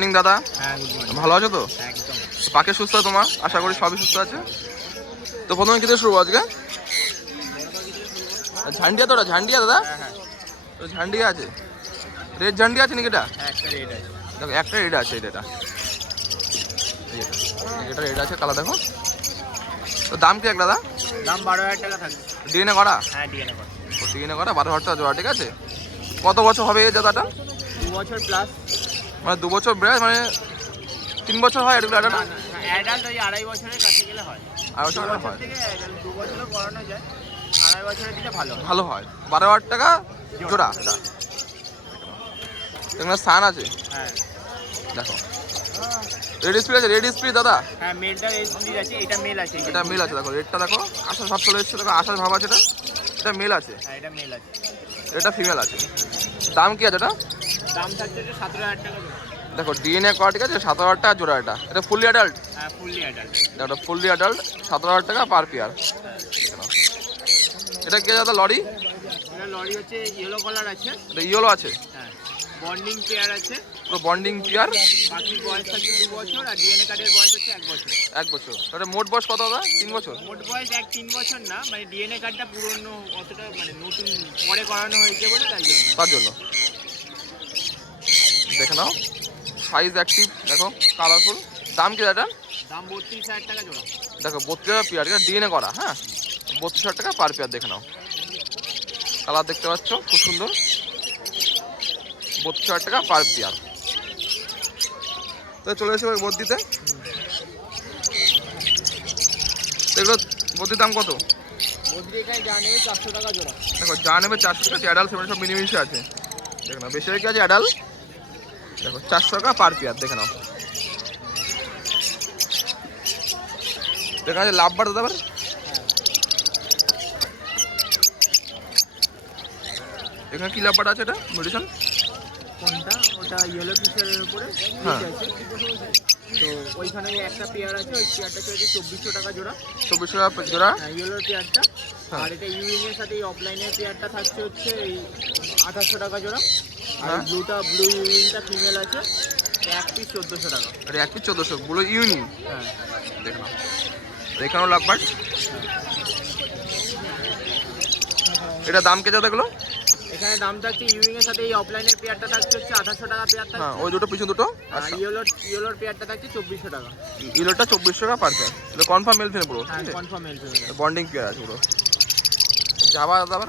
Morning দাদা। হ্যাঁ good morning. ভালো আছো তো? একদম। পাখি সুস্থ তোমার? আশা করি সবই সুস্থ আছে। তো প্রথমে কি দিয়ে শুরু আজকে? ঝান্ডিয়া তো, ঝান্ডিয়া দাদা? হ্যাঁ তো ঝান্ডিয়া আছে, রেড ঝান্ডিয়া আছে নাকি? এটা একটা রেড আছে। দেখো একটা রেড আছে, এটা এটা রেড আছে, কালার দেখো। তো দাম কি এক দাদা? দাম 12,000 টাকা থাকবে। ডিএনএ করা? হ্যাঁ ডিএনএ করা। ডিএনএ করা 12,000 টাকা জোড়া, ঠিক আছে। কত বছর হবে এই দাদাটা? 2 বছর প্লাস। মানে 2 বছর বয়স, মানে 3 বছর হয় এগুলো দাদাটা? অ্যাডাল্ট ওই 2.5 বছরের কাছে গেলে হয়। 2.5 বছর হয় থেকে 2 বছরও করানো যায়, 2.5 বছরের দিলে ভালো হয়। ভালো হয়। 12,000 টাকা জোড়া এটা। এখানে সান আছে, হ্যাঁ দেখো রেড স্প্রিট আছে। রেড স্প্রিট দাদা? হ্যাঁ মেলটা স্প্লিট আছে, এটা মেল আছে। এটা মেল আছে, দেখো রেডটা দেখো, আশা ভাব চলে এসছে, দেখো আশার ভাব আছে। এটা মেল আছে, হ্যাঁ এটা মেল আছে। এটা ফিমেল আছে। দাম কি আছে এটা? দাম থাকছে 17,000 টাকা জোড়া। দেখো ডিএনএ করা, ঠিক আছে, 17,000 টাকা জোড়া এটা। এটা ফুললি অ্যাডাল্ট? হ্যাঁ ফুললি অ্যাডাল্ট। এটা ফুললি অ্যাডাল্ট, 17,000 টাকা পার পেয়ার। এটা কি দাদা লরি? এটা লরি হচ্ছে, ইয়েলো কালার আছে। এটা ইয়েলো আছে, হ্যাঁ বন্ডিং পেয়ার আছে। পুরো বন্ডিং পেয়ার। বাকির বয়স থাকছে 2 বছর, আর ডিএনএ কার্ডের বয়স হচ্ছে 1 বছর। 1 বছর। এটা মোট বয়স কত দাদা? 3 বছর? মোট বয়স 3 বছর না, মানে ডিএনএ কার্ডটা পুরনো অতটা, মানে নতুন পরে করানো হয়েছে বলে তাই জন্য। তার জন্য দেখে নাও, সাইজ অ্যাক্টিভ, দেখো কালারফুল। দাম কি দাদা? দাম 32,000 টাকা জোড়া। দেখো 32,000 পেয়ার, এটা ডিএনএ করা। হ্যাঁ 32,000 টাকা পার পেয়ার, দেখে নাও। কালার দেখতে পাচ্ছ খুব সুন্দর, 32,000 টাকা পার পেয়ার। তো চলে এসে বদ্যিতে, এগুলো বদ্যির দাম কত? বদ্রি এখানে যা নেবে 400 টাকা জোড়া। দেখো যা নেবে 400 টাকা, অ্যাডাল্ট সেভেন সব মিনিমিশে আছে। দেখে নাও বেশি কি আছে অ্যাডাল্ট, দেখো 400 টাকা পার পেয়ার, দেখে নাও। দেখে আছে লাভ বার দাদা। এখানে কি লাভ বার আছে? এটা মেডিসিন কোনটা? ওটা ইয়েলো ফিশারের উপরে হ্যাঁ। আছে। তো ওইখানে একটা পেয়ার আছে, ওই পেয়ারটা হচ্ছে 2400 টাকা জোড়া। 2400 টাকা জোড়া। হ্যাঁ ইয়েলোর পেয়ারটা। হ্যাঁ। আর এটা ইউইং এর সাথে এই অফলাইনের পেয়ারটা থাকছে হচ্ছে এই 2800 টাকা জোড়া। আর হ্যাঁ। ব্লু ইউইংটা ফিমেল আছে, এক পিস 1400 টাকা। আর এক পিস 1400, বলো ইউনি। হ্যাঁ দেখে নাও, এখানেও লাভ বার। এটা দাম কে দাদা এগুলো? এখানে দাম থাকছে ইউইং এর সাথে এই অফলাইনের পেয়ারটা থাকছে হচ্ছে 2800 টাকা পেয়ার হ্যাঁ থাকছে। ওই দুটো পিছন দুটো। আর আচ্ছা ইয়েলোর পেয়ারটা থাকছে 2400 টাকা। ইলোটা 2400 টাকা পার পেয়ার। এটা কনফার্ম মেল ফিমেল পুরো, হ্যাঁ ঠিক আছে। Confirm male female. Bonding pair আছে পুরো। জাবা দাদা?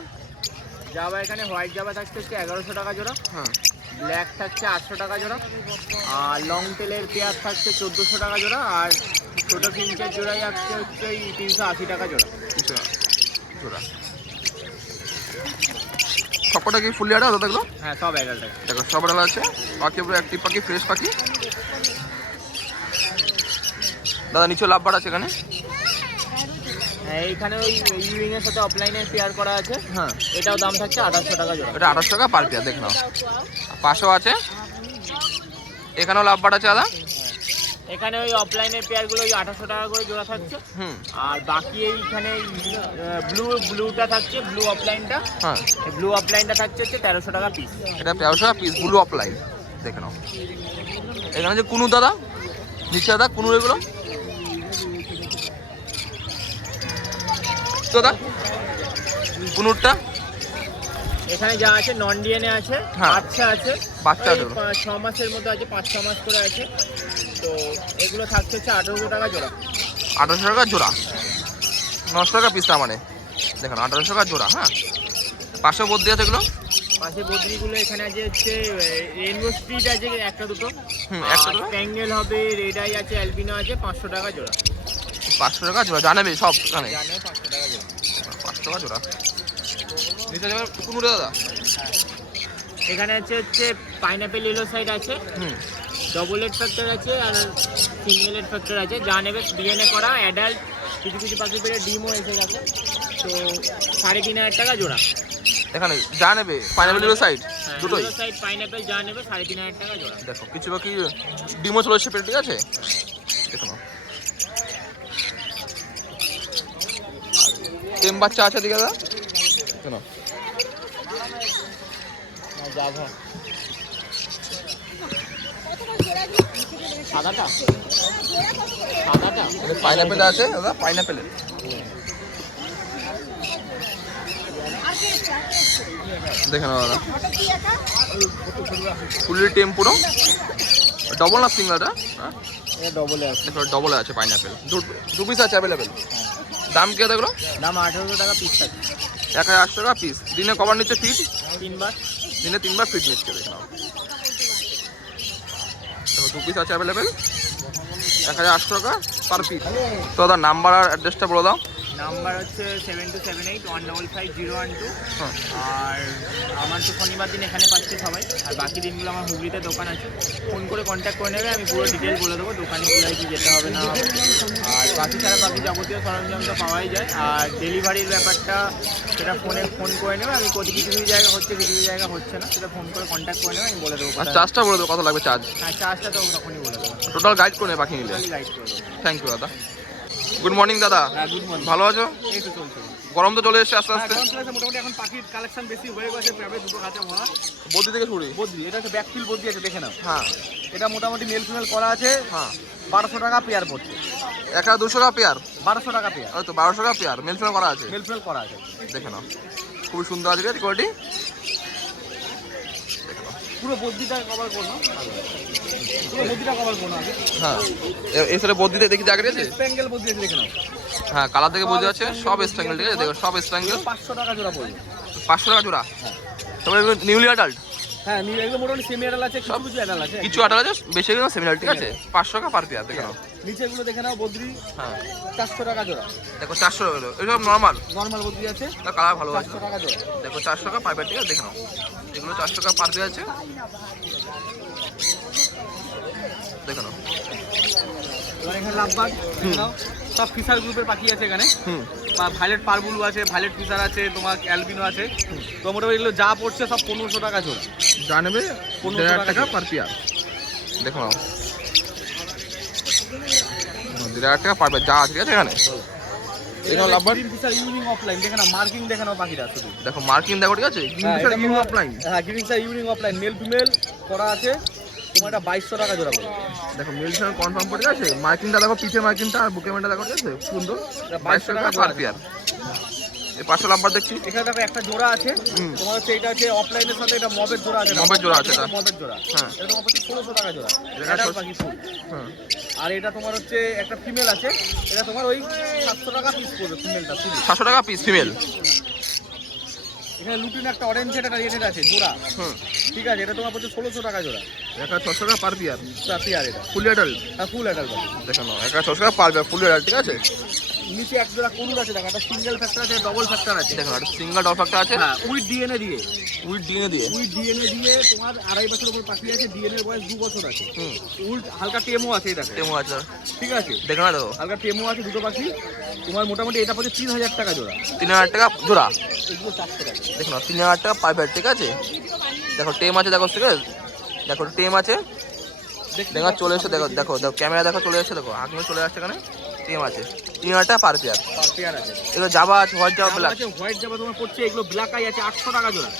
জাভা এখানে হোয়াইট জাভা থাকছে হচ্ছে 1100 টাকা জোড়া। হ্যাঁ ব্ল্যাক থাকছে 800 টাকা জোড়া। আর লং টেলের পেয়ার থাকছে 1400 টাকা জোড়া। আর ছোটো ফিঞ্চের জোড়াই আসছে হচ্ছে ওই 380 টাকা জোড়া। জোড়া। সবকটা কি ফুললি অ্যাডাল্ট দাদা এগুলো? হ্যাঁ সব 11 টাকা। দেখো সব অ্যাডাল্ট আছে। পাখি পুরো অ্যাক্টিভ পাখি, ফ্রেশ পাখি। দাদা নিচে লাভ বার আছে এখানে? হ্যাঁ এইখানে ওই ইউইং এর সাথে অফলাইনের পেয়ার করা আছে। হ্যাঁ এটাও দাম থাকছে 2800 টাকা জোড়া। এটা 2800 টাকা পার পেয়ার, দেখে নাও। পাশেও আছে, এখানেও লাভ বার আছে দাদা। এখানে ওই অফলাইনের পেয়ারগুলো ওই 2800 টাকা করে জোড়া থাকছে। হুম আর বাকি এইখানে ব্লুটা থাকছে, ব্লু অফলাইনটা। হ্যাঁ ব্লু অফলাইনটা থাকছে হচ্ছে 1300 টাকা পিস। এটা 1300 টাকা পিস, ব্লু অফলাইন, দেখে নাও। এখানে যে কুনু দাদা, নিচে দাদা কুনু এগুলো দাদা, কুনুরটা এখানে যা আছে নন ডিএনএ আছে, হ্যাঁ। বাচ্চা আছে, বাচ্চা ওই আছে। 6 মাসের মতো আছে, 5-6 মাস করে আছে। তো এগুলো থাকছে হচ্ছে 1800 টাকা জোড়া। 1800 টাকা জোড়া, 900 টাকা পিস, তার মানে দেখুন 1800 টাকা জোড়া। হ্যাঁ পাশে বদ্যি আছে এগুলো। পাশে বদ্রিগুলো এখানে আছে হচ্ছে রেনবো স্পিড আছে একটা দুটো। একটা দুটো। প্যাঙ্গেল হবে, রেড আই আছে, অ্যালবিনো আছে, 500 টাকা জোড়া। 500 টাকা জোড়া, জানাবে সব এখানে। জানো 500 টাকা জোড়া। 500 টাকা জোড়া। নিচে যাবে কুনুরে দাদা। এখানে আছে হচ্ছে পাইনাপেল ইয়েলো সাইড আছে, হুম ডবল হেড ফ্যাক্টর আছে, আর সিঙ্গেল হেড ফ্যাক্টর আছে। যা নেবে ডিএনএ করা অ্যাডাল্ট, কিছু কিছু পাখি পেয়ে ডিমও এসে গেছে। তো 3500 টাকা জোড়া। এখানে যা নেবে পাইনাপেল সাইড দুটোই। সাইড পাইনাপেল যা নেবে 3500 টাকা জোড়া। দেখো কিছু বাকি ডিমো চলে এসছে পেটে, ঠিক আছে। দেখো নাও, টেম বাচ্চা আছে দিকে দাদা, কেন জাভা সাদাটা সাদাটা পাইনাপেল আছে দাদা, পাইনাপেলের দেখে নাও দাদা, ফুলি টেম্পুরো, ডবল না সিঙ্গেলটা? হ্যাঁ এটা ডবলে আছে। দেখো ডবলে আছে পাইনাপেল, দু পিস আছে অ্যাভেলেবেল। দাম কি দেখলো? দাম 1800 টাকা পিস আছে। 1800 টাকা পিস। দিনে কবার নিচ্ছে ফিট? 3 বার। দিনে 3 বার ফিট নিচ্ছে, দেখে নাও। দেখো দু পিস আছে অ্যাভেলেবেল, 1800 টাকা পার পিস। তো দাদা নাম্বার আর অ্যাড্রেসটা বলে দাও। নাম্বার হচ্ছে 7278155012। হ্যাঁ আর আমার তো শনিবার দিন এখানে পাচ্ছে সবাই, আর বাকি দিনগুলো আমার হুগলিতে দোকান আছে। ফোন করে কন্ট্যাক্ট করে নেবে, আমি পুরো ডিটেল বলে দেবো দোকানে কীভাবে কী যেতে হবে না হবে। আর বাকি ছাড়া বাকি যাবতীয় সরঞ্জাম তো পাওয়াই যায়। আর ডেলিভারির ব্যাপারটা সেটা ফোন করে নেবে, আমি কিছু কিছু জায়গা হচ্ছে, কিছু কিছু জায়গা হচ্ছে না, সেটা ফোন করে কন্ট্যাক্ট করে নেবে, আমি বলে দেবো। আর চার্জটা বলে দেবো, কত লাগবে চার্জ? হ্যাঁ চার্জটা তো তখনই বলে দেবো, টোটাল গাইড করে নেবে বাকি নিলে। গাইড করে দেবো। থ্যাংক ইউ দাদা। গুড মর্নিং দাদা। হ্যাঁ গুড মর্নিং। ভালো আছো? এই তো চলছে। গরম তো চলে এসছে আস্তে আস্তে। মোটামুটি এখন পাখির কালেকশন বেশি হয়ে গেছে, প্রায় দুটো কাছে ভরা। বদ্রি থেকে শুরু? বদ্রি, এটা হচ্ছে ব্যাকফিল বদ্রি আছে, দেখে নাও। হ্যাঁ এটা মোটামুটি মেল ফিমেল করা আছে। হ্যাঁ 1200 টাকা পেয়ার পড়ছে। 1200 টাকা পেয়ার? 1200 টাকা পেয়ার। ওই তো 1200 টাকা পেয়ার, মেল ফিমেল করা আছে। মেল ফিমেল করা আছে, দেখে নাও, খুবই সুন্দর আছে কোয়ালিটি। পুরো বদ্রিটা কভার করো, পুরো বদ্রিটা কভার করো আগে। হ্যাঁ এই সাইডে বদ্রিতে দেখি জায়গা আছে, স্প্যাঙ্গেল বদ্রি আছে, দেখে নাও। হ্যাঁ কালার থেকে বোঝা যাচ্ছে সব স্ট্যাঙ্গেল, ঠিক আছে? দেখো সব স্ট্যাঙ্গেল। 500 টাকা জোড়া পড়বে। 500 টাকা জোড়া? তবে এগুলো নিউলি অ্যাডাল্ট? হ্যাঁ এগুলো মোটামুটি সেমি অ্যাডাল আছে, কিছু কিছু অ্যাডাল আছে। কিছু অ্যাডাল্ট আছে, বেশি কিছু সেমি অ্যাডাল্ট, ঠিক আছে? 500 টাকা পার পেয়ার, দেখে নাও। নিচে এগুলো দেখে নাও, বদ্রি। হ্যাঁ 400 টাকা জোড়া। দেখো 400 টাকা, এসব নর্মাল নর্মাল বদ্রি আছে, কালার ভালো আছে। 400 টাকা জোড়া। দেখো 400 টাকা পার পেয়ার, ঠিক আছে? দেখে নাও, এগুলো 400 টাকা পার পেয়ার আছে, দেখে নাও। এবার এখানে লাভবার্ড নাও, সব ফিশার গ্রুপের পাখি আছে এখানে। হুম ভাইলেট পারবুলু আছে, ভাইলেট ফিশার আছে, তোমার অ্যালবিনো আছে। তো মোটামুটি এগুলো যা পড়ছে সব 1500 টাকা জোড়া। যা নেবে 1500 টাকা পার পেয়ার, দেখো নাও। 1500 টাকা পার পেয়ার যা আছে, ঠিক আছে? এখানে দেখো লাভবার্ড ফিশার ইউনিং অফলাইন, দেখে নাও, মার্কিং দেখে নাও পাখিটা শুধু। দেখো মার্কিং দেখো, ঠিক আছে? Unique offline. হ্যাঁ গ্রিন ফিশার ইউনিং অফলাইন, মেল ফিমেল করা আছে। তোমার এটা 2200 টাকা জোড়া পড়বে। দেখো মেল ফিমেল কনফার্ম করে, ঠিক আছে? মার্কিংটা দেখো, পিঠে মার্কিংটা আর বুকে মার্কিংটা দেখো, ঠিক আছে? সুন্দর। 2200 টাকা পার পেয়ার। এই পাশে লাম্বার দেখছি, এখানে দেখো একটা জোড়া আছে। তোমার হচ্ছে এটা আছে অফলাইনের সাথে, এটা মবের জোড়া আছে। মবের জোড়া আছে, এটা মবের জোড়া। হ্যাঁ এটা তোমার হচ্ছে 1600 টাকা জোড়া। এটা এটা পাখি ফুল। হ্যাঁ আর এটা তোমার হচ্ছে একটা ফিমেল আছে, এটা তোমার ওই 700 টাকা পিস পড়বে ফিমেলটা। 700 টাকা পিস ফিমেল। এখানে লুটিন একটা অরেঞ্জ একটা রেড আছে জোড়া। ঠিক আছে, এটা তোমার পড়ছে 1600 টাকা জোড়া। 1600 টাকা পার পেয়ার। পেয়ার এটা ফুল অ্যাডাল্ট? হ্যাঁ ফুল অ্যাডাল্ট। দেখো নাও, 1600 টাকা পার পেয়ার, ফুল অ্যাডাল্ট, ঠিক আছে? নিচে এক জোড়া কোনুর আছে, দেখো একটা সিঙ্গেল ফ্যাক্টর আছে, ডবল ফ্যাক্টর আছে। দেখো একটা সিঙ্গেল ডল ফ্যাক্টর আছে, হ্যাঁ উইথ ডিএনএ দিয়ে। উইথ ডিএনএ দিয়ে? উইথ ডিএনএ দিয়ে তোমার 2.5 বছরের উপর পাখি আছে, ডিএনএ বয়স 2 বছর আছে। উইথ হালকা টেমো আছে, এটা টেমো আছে, ঠিক আছে? দেখো না, দেখো হালকা টেমো আছে দুটো পাখি। তোমার মোটামুটি এটা পড়ছে 3000 টাকা জোড়া। 3000 টাকা জোড়া? এগুলো 400 টাকা। দেখো না 3000 টাকা পার পেয়ার, ঠিক আছে? দেখো টেম আছে, দেখো, ঠিক আছে? দেখো টেম আছে, দেখো চলে এসে, দেখো দেখো দেখো ক্যামেরা দেখো চলে এসে, দেখো আগে চলে আসছে, এখানে টেম আছে। 3000 টাকা পার পেয়ার। পেয়ার আছে। এগুলো জাবা আছে, হোয়াইট জাবা, ব্ল্যাক আছে। হোয়াইট জাবা তোমার পড়ছে, এগুলো ব্ল্যাক আই আছে 800 টাকা জোড়া।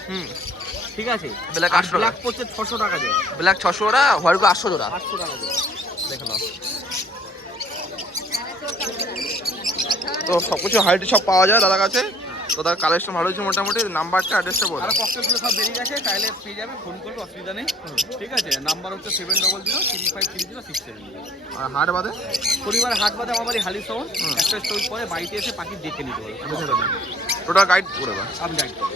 ঠিক আছে, ব্ল্যাক 800 ব্ল্যাক টাকা, পড়ছে 600 টাকা জোড়া। ব্ল্যাক 600 টাকা, হোয়াইটগুলো 800 জোড়া। 800 টাকা জোড়া। দেখো নাও, তো সব কিছু হাইট সব পাওয়া যায় দাদার কাছে। তো তার কালেকশন ভালো হচ্ছে মোটামুটি। নাম্বারটা অ্যাড্রেসটা বলো। আর ককটেলগুলো সব বেরিয়ে গেছে, চাইলে পেয়ে যাবে, ফোন করবে, অসুবিধা নেই। ঠিক আছে, নাম্বার হচ্ছে 7003530670। আর হাট বাদে? পরিবার হাট বাদে আমার বাড়ি হালি শহর। একটা স্টোর পরে বাড়িতে এসে পাখি দেখে নিতে হবে। টোটাল গাইড করে দেবে। আমি গাইড করবো।